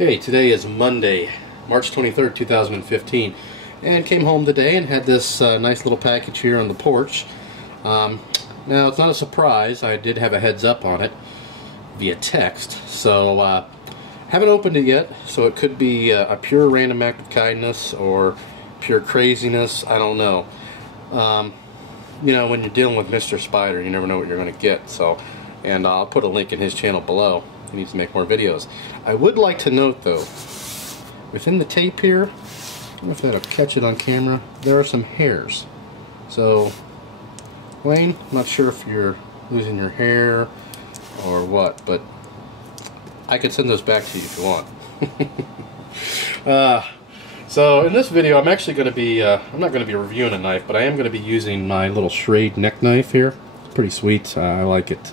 Okay, today is Monday, March 23rd, 2015, and came home today and had this nice little package here on the porch. Now, it's not a surprise. I did have a heads up on it via text, so haven't opened it yet, so it could be a pure random act of kindness or pure craziness. I don't know. You know, when you're dealing with Mr. Spider, you never know what you're going to get. So, and I'll put a link in his channel below. He needs to make more videos. I would like to note, though, within the tape here, I don't know if that'll catch it on camera, there are some hairs. So, Wayne, I'm not sure if you're losing your hair or what, but I could send those back to you if you want. So in this video, I'm actually going to be, I'm not going to be reviewing a knife, but I am going to be using my little Schrade neck knife here. It's pretty sweet. I like it.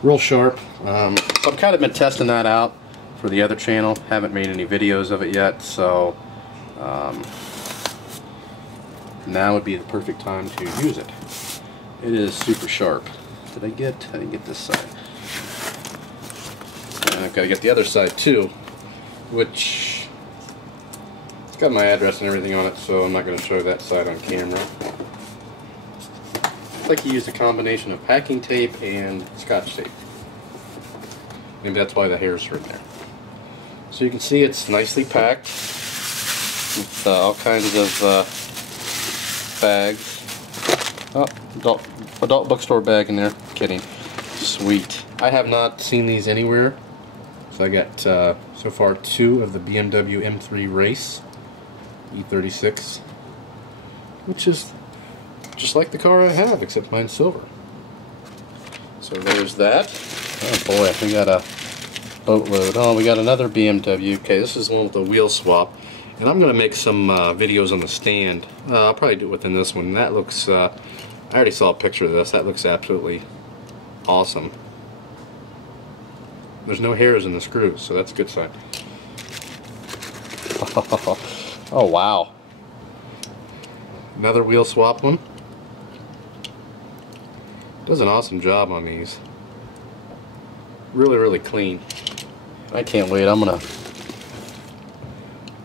Real sharp. So I've kind of been testing that out for the other channel. Haven't made any videos of it yet, so now would be the perfect time to use it. It is super sharp. I didn't get this side. And I've got to get the other side too, which it's got my address and everything on it, so I'm not going to show that side on camera. I think he used a combination of packing tape and Scotch tape. Maybe that's why the hairs are in there. So you can see it's nicely packed with all kinds of bags. Oh, adult bookstore bag in there. Kidding. Sweet. I have not seen these anywhere. So I got so far 2 of the BMW M3 Race E36, which is just like the car I have, except mine's silver. So there's that. Oh boy, we got a boatload. Oh, we got another BMW. Okay, this is one with the wheel swap. And I'm going to make some videos on the stand. I'll probably do it within this one. That looks, I already saw a picture of this. That looks absolutely awesome. There's no hairs in the screws, so that's a good sign. Oh, wow. Another wheel swap one. Does an awesome job on these. Really, really clean. I can't wait. I'm going to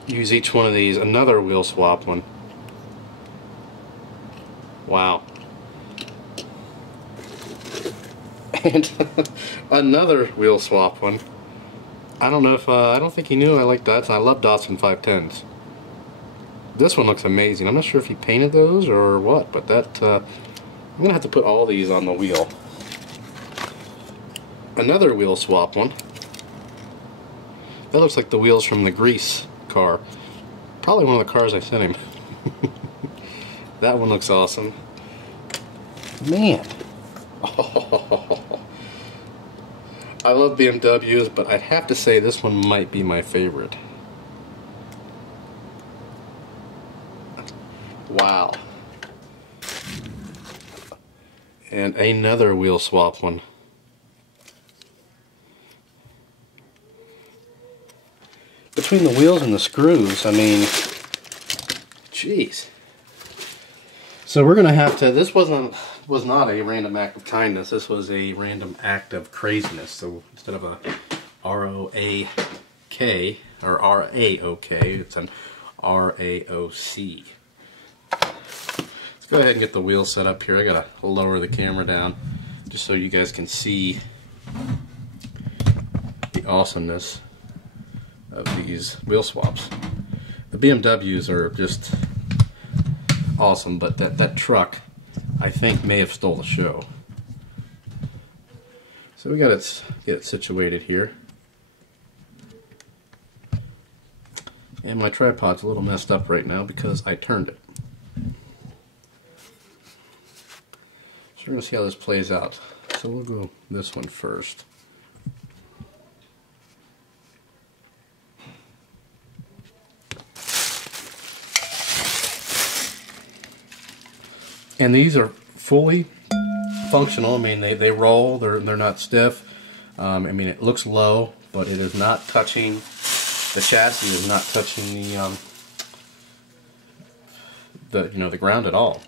use each one of these. Another wheel swap one. Wow. And another wheel swap one. I don't know if, I don't think he knew I like that. I love Datsun 510s. This one looks amazing. I'm not sure if he painted those or what, but that, I'm going to have to put all these on the wheel. Another wheel swap one. That looks like the wheels from the Grease car. Probably one of the cars I sent him. That one looks awesome. Man. I love BMWs, but I'd have to say this one might be my favorite. Wow. And another wheel swap one. Between the wheels and the screws, I mean, jeez. So we're gonna have to. This was not a random act of kindness. This was a random act of craziness. So instead of a RAOK or RAOK, it's an RAOC. Let's go ahead and get the wheel set up here. I gotta lower the camera down just so you guys can see the awesomeness of these wheel swaps. The BMWs are just awesome, but that truck, I think, may have stole the show. So we gotta get it situated here. And my tripod's a little messed up right now because I turned it. So we're gonna see how this plays out. So we'll go this one first. And these are fully functional. I mean, they roll. They're not stiff. I mean, it looks low, but it is not touching. The chassis is not touching the ground at all.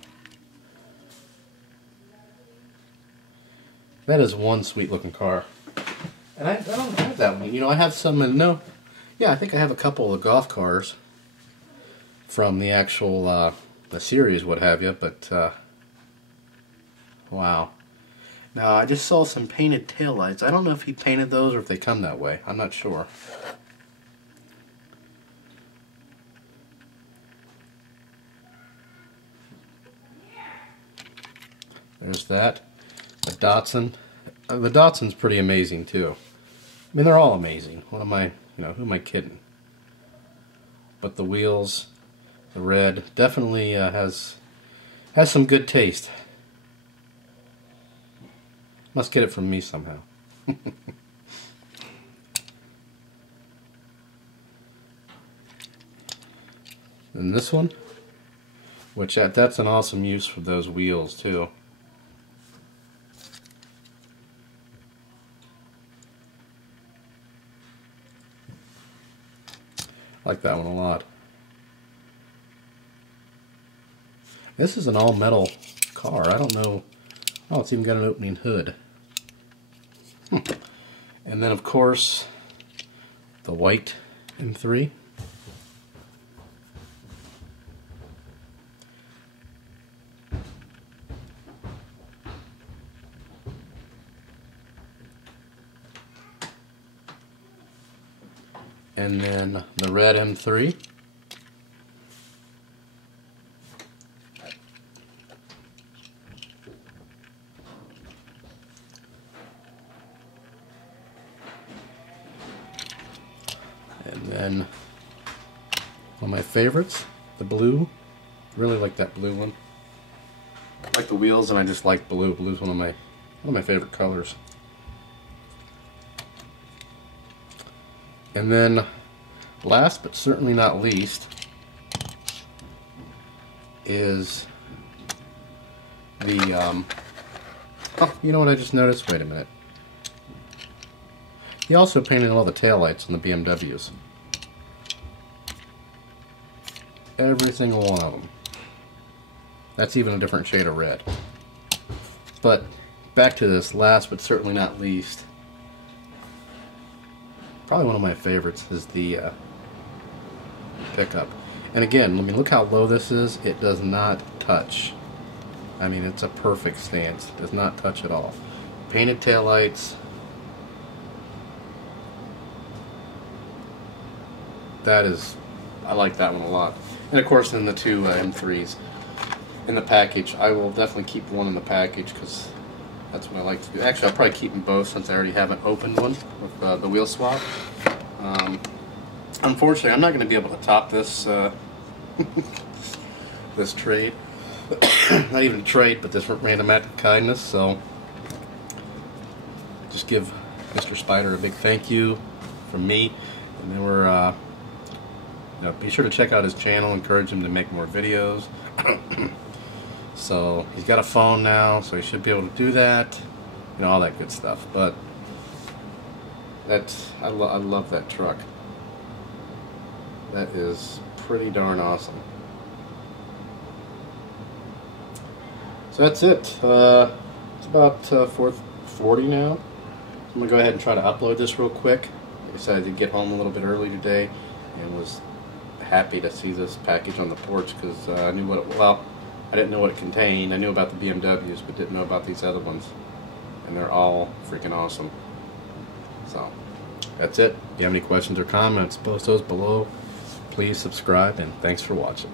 That is one sweet looking car. And I don't have that one. You know, I have some. No, Yeah, I think I have a couple of golf cars from the actual the series, what have you, but wow. Now, I just saw some painted taillights. I don't know if he painted those or if they come that way. I'm not sure. There's that. The Datsun. The Datsun's pretty amazing, too. I mean, they're all amazing. What am I, who am I kidding? But the wheels, the red, definitely has some good taste. Must get it from me somehow. And this one, which that's an awesome use for those wheels too. I like that one a lot. This is an all-metal car. I don't know. Oh, it's even got an opening hood. And then, of course, the white M3. And then the red M3. And then one of my favorites, the blue. Really like that blue one. I like the wheels, and I just like blue. Blue's one of my favorite colors. And then, last but certainly not least, is the, oh, you know what I just noticed? Wait a minute. He also painted all the taillights on the BMWs. Every single one of them. That's even a different shade of red. But, back to this, last but certainly not least, probably one of my favorites is the pickup. And again, I mean, look how low this is. It does not touch. I mean, it's a perfect stance. It does not touch at all. Painted taillights. That is, I like that one a lot. And of course, then the two M3s in the package. I will definitely keep one in the package because that's what I like to do. Actually, I'll probably keep them both since I already haven't opened one with the wheel swap. Unfortunately, I'm not going to be able to top this this trade. Not even a trade, but this random act of kindness. So, just give Mr. Spider a big thank you from me. And then we're, be sure to check out his channel. Encourage him to make more videos. So he's got a phone now, so he should be able to do that, all that good stuff. But I love that truck. That is pretty darn awesome. So that's it. It's about 4:40 now. I'm gonna go ahead and try to upload this real quick. Like I said, I did get home a little bit early today, and was happy to see this package on the porch because I knew what it, well, I didn't know what it contained. I knew about the BMWs, but didn't know about these other ones. And they're all freaking awesome. So, that's it. If you have any questions or comments, post those below. Please subscribe, and thanks for watching.